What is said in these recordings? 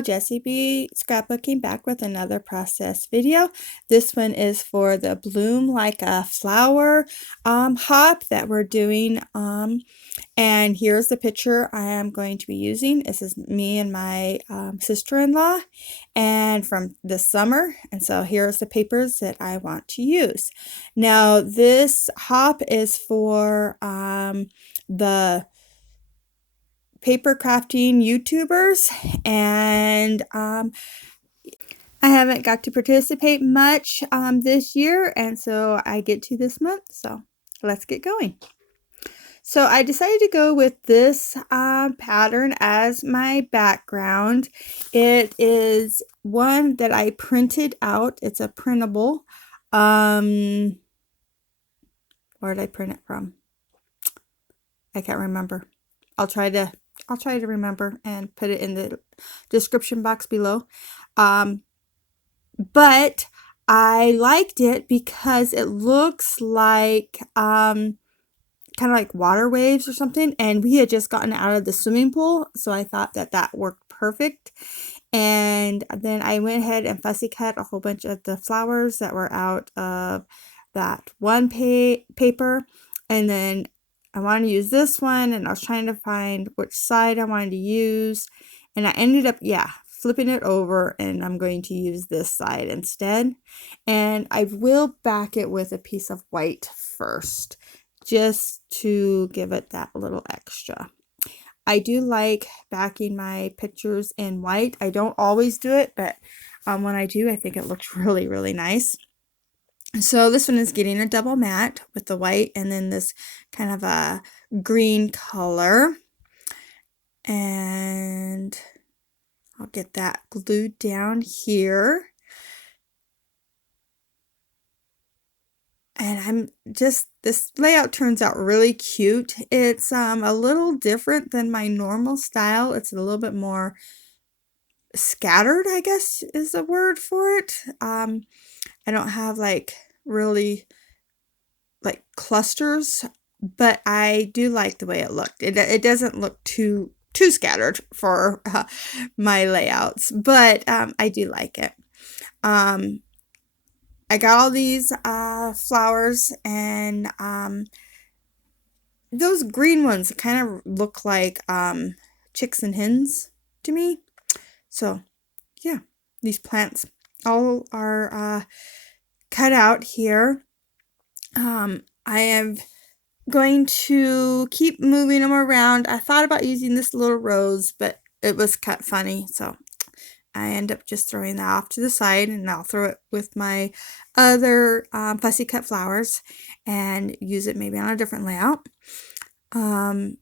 y'all, Jessie B Scrapbooking back with another process video. This one is for the Bloom Like a Flower hop that we're doing. And here's the picture I am going to be using. This is me and my sister-in-law and from this summer. And so here's the papers that I want to use. Now this hop is for the paper crafting YouTubers, and I haven't got to participate much this year, and so I get to this month, so let's get going. So I decided to go with this pattern as my background. It is one that I printed out. It's a printable. Where did I print it from? I can't remember. I'll try to remember and put it in the description box below. But I liked it because it looks like kind of like water waves or something, and we had just gotten out of the swimming pool, so I thought that worked perfect. And then I went ahead and fussy cut a whole bunch of the flowers that were out of that one paper, and then I wanted to use this one, and I was trying to find which side I wanted to use, and I ended up, flipping it over, and I'm going to use this side instead. And I will back it with a piece of white first, just to give it that little extra. I do like backing my pictures in white. I don't always do it, but when I do, I think it looks really, really nice. So this one is getting a double matte with the white and then this kind of a green color. And I'll get that glued down here. And this layout turns out really cute. It's a little different than my normal style. It's a little bit more scattered, I guess is the word for it. I don't have like really like clusters, but I do like the way it looked. It doesn't look too scattered for my layouts, but I do like it. I got all these flowers, and those green ones kind of look like chicks and hens to me. So yeah, these plants all are cut out here. I am going to keep moving them around. I thought about using this little rose, but it was cut funny, so I end up just throwing that off to the side, and I'll throw it with my other fussy cut flowers and use it maybe on a different layout. I'm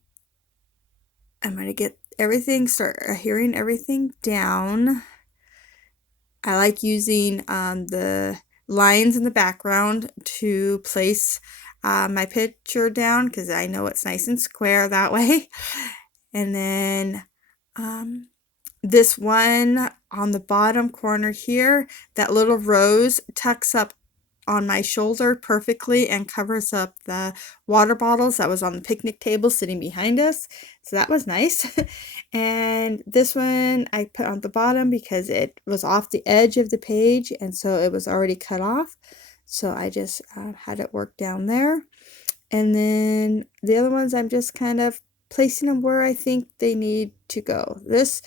going to get everything, start adhering everything down. I like using the lines in the background to place my picture down because I know it's nice and square that way. And then this one on the bottom corner here, that little rose tucks up on my shoulder perfectly and covers up the water bottles that was on the picnic table sitting behind us. So that was nice. And this one I put on the bottom because it was off the edge of the page, and so it was already cut off. So I just had it work down there. And then the other ones, I'm just kind of placing them where I think they need to go. This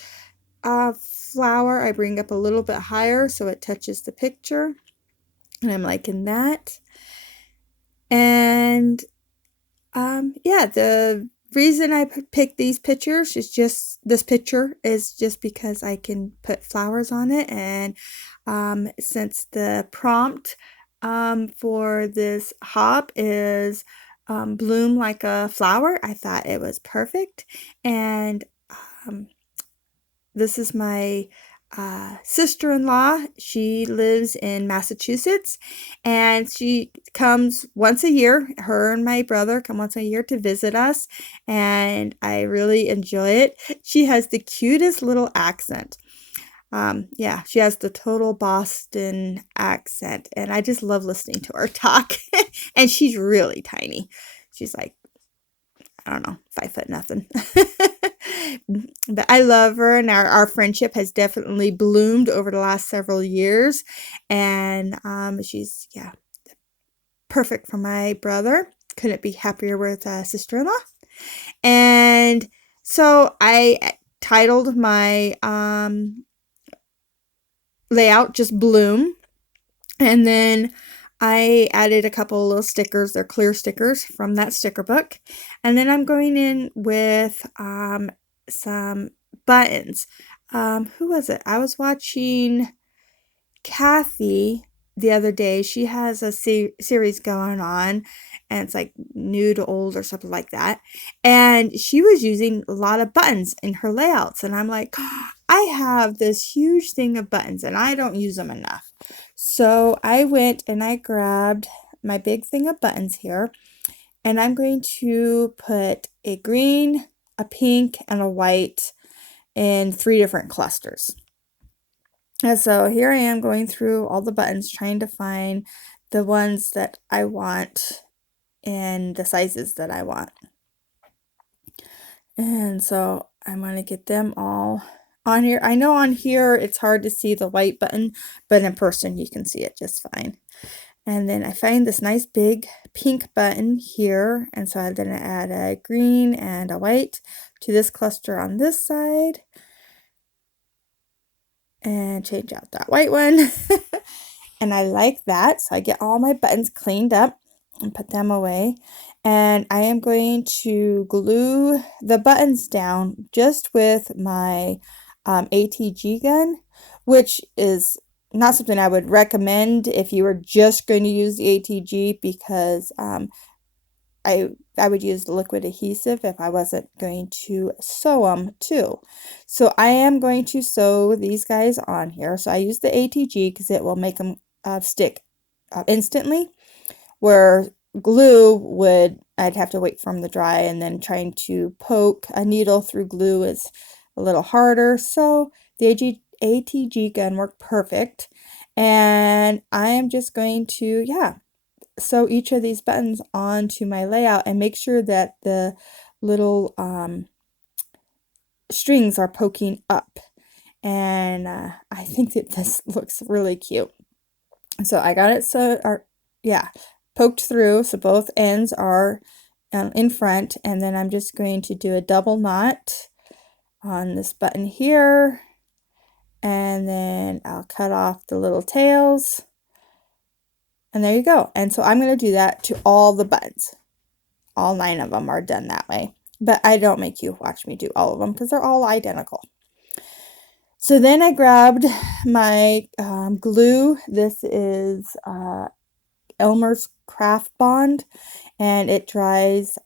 flower I bring up a little bit higher so it touches the picture, and I'm liking that. And yeah, the reason I picked these pictures is just this picture is just because I can put flowers on it, and since the prompt for this hop is bloom like a flower, I thought it was perfect. And this is my sister-in-law. She lives in Massachusetts, and she comes once a year. Her and my brother come once a year to visit us, and I really enjoy it. She has the cutest little accent. Yeah, she has the total Boston accent, and I just love listening to her talk. And she's really tiny. She's like, I don't know, 5 foot nothing. But I love her, and our friendship has definitely bloomed over the last several years. And she's, yeah, perfect for my brother. Couldn't be happier with a sister-in-law. And so I titled my layout just Bloom. And then I added a couple little stickers. They're clear stickers from that sticker book. And then I'm going in with some buttons. Who was it? I was watching Kathy the other day. She has a series going on, and it's like new to old or something like that. And she was using a lot of buttons in her layouts. And I'm like, I have this huge thing of buttons and I don't use them enough. So I went and I grabbed my big thing of buttons here, and I'm going to put a green, a pink, and a white in 3 different clusters. And so here I am going through all the buttons, trying to find the ones that I want and the sizes that I want. And so I'm going to get them all on here. I know on here it's hard to see the white button, but in person you can see it just fine. And then I find this nice big pink button here, and so I'm going to add a green and a white to this cluster on this side. And change out that white one. And I like that. So I get all my buttons cleaned up and put them away. And I am going to glue the buttons down just with my ATG gun, which is not something I would recommend if you were just going to use the ATG, because I would use liquid adhesive if I wasn't going to sew them too. So I am going to sew these guys on here. So I use the ATG because it will make them stick instantly, where glue I'd have to wait for them to dry, and then trying to poke a needle through glue is a little harder. So the ATG gun worked perfect. And I am just going to, sew each of these buttons onto my layout and make sure that the little strings are poking up. And I think that this looks really cute. So I got it poked through, so both ends are in front, and then I'm just going to do a double knot on this button here, and then I'll cut off the little tails. And there you go. And so I'm going to do that to all the buttons. All 9 of them are done that way. But I don't make you watch me do all of them because they're all identical. So then I grabbed my glue. This is Elmer's Craft Bond, and it dries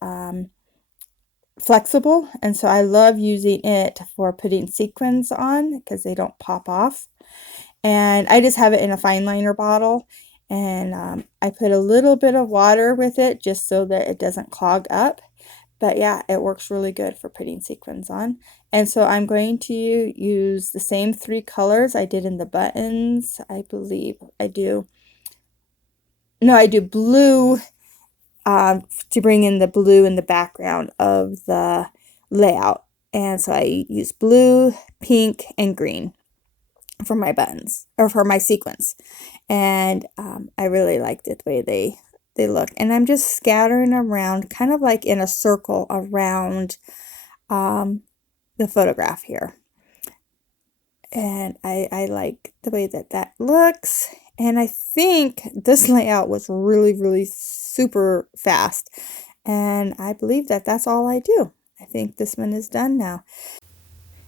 flexible. And so I love using it for putting sequins on because they don't pop off. And I just have it in a fine liner bottle. And I put a little bit of water with it just so that it doesn't clog up. But yeah, it works really good for putting sequins on. And so I'm going to use the same 3 colors I did in the buttons. I believe I do. No, I do blue to bring in the blue in the background of the layout. And so I use blue, pink, and green for my buttons, or for my sequins. And I really liked it the way they look. And I'm just scattering around, kind of like in a circle around the photograph here. And I like the way that looks. And I think this layout was really, really super fast. And I believe that that's all I do. I think this one is done now.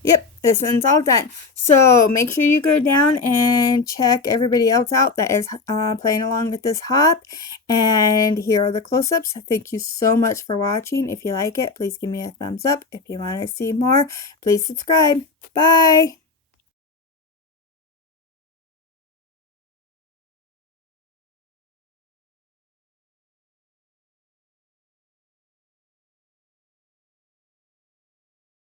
Yep, this one's all done. So make sure you go down and check everybody else out that is playing along with this hop. And here are the close-ups. Thank you so much for watching. If you like it, please give me a thumbs up. If you want to see more, please subscribe. Bye!